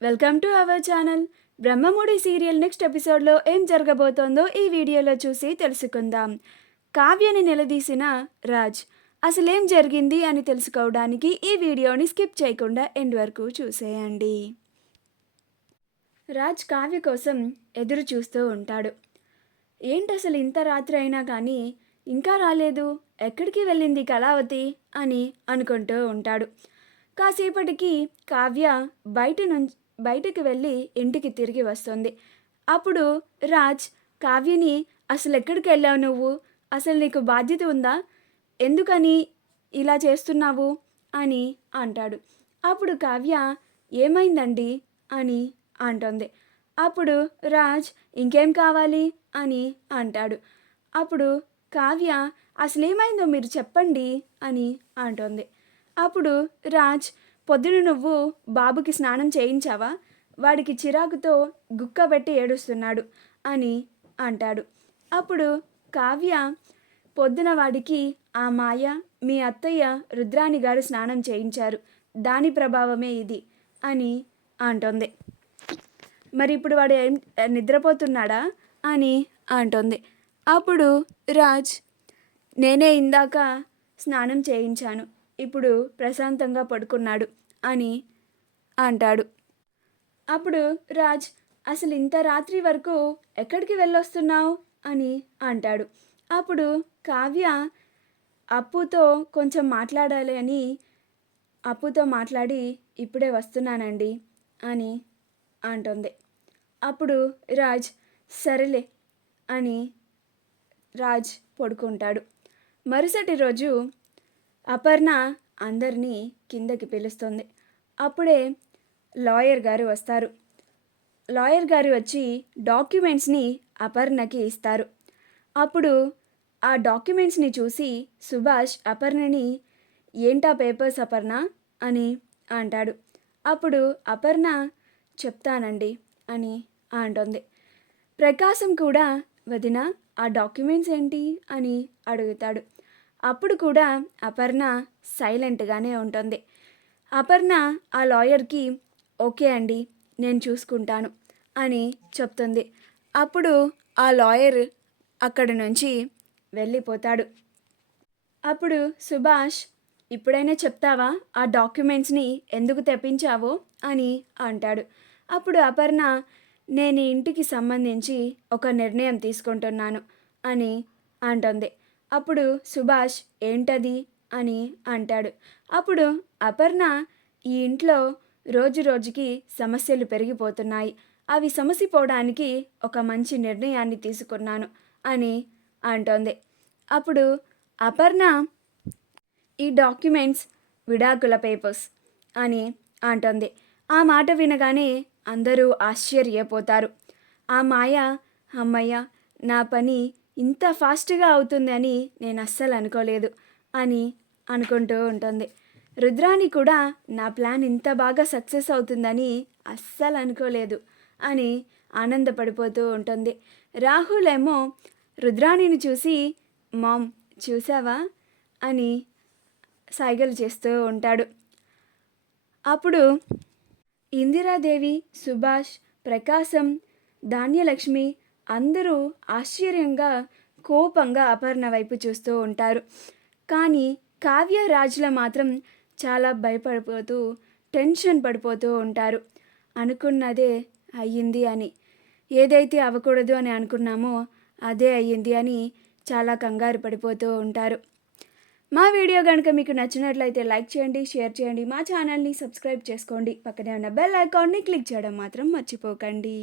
Welcome to our channel. Brahmamudi serial next ఎపిసోడ్లో ఏం జరగబోతోందో ఈ వీడియోలో చూసి తెలుసుకుందాం. కావ్యని నిలదీసిన రాజ్ అసలేం జరిగింది అని తెలుసుకోవడానికి ఈ వీడియోని స్కిప్ చేయకుండా ఎండ్ వరకు చూసేయండి. రాజ్ కావ్య కోసం ఎదురు చూస్తూ ఉంటాడు. ఏంటసలు ఇంత రాత్రి అయినా కానీ ఇంకా రాలేదు, ఎక్కడికి వెళ్ళింది కళావతి అని అనుకుంటూ ఉంటాడు. కాసేపటికి కావ్య బయటికి వెళ్ళి ఇంటికి తిరిగి వస్తుంది. అప్పుడు రాజ్ కావ్యని, అసలు ఎక్కడికి వెళ్ళావు నువ్వు, అసలు నీకు బాధ్యత ఉందా, ఎందుకని ఇలా చేస్తున్నావు అని అంటాడు. అప్పుడు కావ్య ఏమైందండి అని అంటుంది. అప్పుడు రాజ్ ఇంకేం కావాలి అని అంటాడు. అప్పుడు కావ్య అసలేమైందో మీరు చెప్పండి అని అంటుంది. అప్పుడు రాజ్ పొద్దున నువ్వు బాబుకి స్నానం చేయించావా, వాడికి చిరాకుతో గుక్కబెట్టి ఏడుస్తున్నాడు అని అంటాడు. అప్పుడు కావ్య పొద్దున వాడికి ఆ మాయ మీ అత్తయ్య రుద్రాణి గారు స్నానం చేయించారు, దాని ప్రభావమే ఇది అని అంటుంది. మరి ఇప్పుడు వాడు నిద్రపోతున్నాడా అని అంటుంది. అప్పుడు రాజ్ నేనే ఇందాక స్నానం చేయించాను, ఇప్పుడు ప్రశాంతంగా పడుకున్నాడు అని అంటాడు. అప్పుడు రాజ్ అసలు ఇంత రాత్రి వరకు ఎక్కడికి వెళ్ళొస్తున్నావు అని అంటాడు. అప్పుడు కావ్య అప్పుతో కొంచెం మాట్లాడాలి అని అప్పుతో మాట్లాడి ఇప్పుడే వస్తున్నానండి అని అంటుంది. అప్పుడు రాజ్ సరేలే అని రాజ్ పడుకుంటాడు. మరుసటి రోజు అపర్ణ అందరినీ కిందకి పిలుస్తుంది. అప్పుడే లాయర్ గారు వస్తారు. లాయర్ గారు వచ్చి డాక్యుమెంట్స్ని అపర్ణకి ఇస్తారు. అప్పుడు ఆ డాక్యుమెంట్స్ని చూసి సుభాష్ అపర్ణని ఏంటా పేపర్స్ అపర్ణ అని అంటాడు. అప్పుడు అపర్ణ చెప్తానండి అని అంటుంది. ప్రకాశం కూడా వదిన ఆ డాక్యుమెంట్స్ ఏంటి అని అడుగుతాడు. అప్పుడు కూడా అపర్ణ సైలెంట్గానే ఉంటుంది. అపర్ణ ఆ లాయర్కి ఓకే అండి నేను చూసుకుంటాను అని చెప్తుంది. అప్పుడు ఆ లాయర్ అక్కడి నుంచి వెళ్ళిపోతాడు. అప్పుడు సుభాష్ ఇప్పుడైనా చెప్తావా ఆ డాక్యుమెంట్స్ని ఎందుకు తెప్పించావో అని అంటాడు. అప్పుడు అపర్ణ నేను ఇంటికి సంబంధించి ఒక నిర్ణయం తీసుకుంటున్నాను అని అంటుంది. అప్పుడు సుభాష్ ఏంటది అని అంటాడు. అప్పుడు అపర్ణ ఈ ఇంట్లో రోజు రోజుకి సమస్యలు పెరిగిపోతున్నాయి, అవి సమసిపోవడానికి ఒక మంచి నిర్ణయాన్ని తీసుకున్నాను అని అంటోంది. అప్పుడు అపర్ణ ఈ డాక్యుమెంట్స్ విడాకుల పేపర్స్ అని అంటోంది. ఆ మాట వినగానే అందరూ ఆశ్చర్యపోతారు. ఆ మాయ అమ్మయ్య నా పని ఇంత ఫాస్ట్గా అవుతుందని నేను అస్సలు అనుకోలేదు అని అనుకుంటూ ఉంటుంది. రుద్రాణి కూడా నా ప్లాన్ ఇంత బాగా సక్సెస్ అవుతుందని అస్సలు అనుకోలేదు అని ఆనందపడిపోతూ ఉంటుంది. రాహుల్ ఏమో రుద్రాణిని చూసి మామ్ చూసావా అని సైగలు చేస్తూ ఉంటాడు. అప్పుడు ఇందిరాదేవి, సుభాష్, ప్రకాశం, ధాన్యలక్ష్మి అందరూ ఆశ్చర్యంగా కోపంగా అపర్ణ వైపు చూస్తూ ఉంటారు. కానీ కావ్య రాజుల మాత్రం చాలా భయపడిపోతూ టెన్షన్ పడిపోతూ ఉంటారు. అనుకున్నదే అయ్యింది అని, ఏదైతే అవ్వకూడదు అని అనుకున్నామో అదే అయ్యింది అని చాలా కంగారు పడిపోతూ ఉంటారు. మా వీడియో కనుక మీకు నచ్చినట్లయితే లైక్ చేయండి, షేర్ చేయండి, మా ఛానల్ని సబ్స్క్రైబ్ చేసుకోండి, పక్కనే ఉన్న బెల్ ఐకాన్ని క్లిక్ చేయడం మాత్రం మర్చిపోకండి.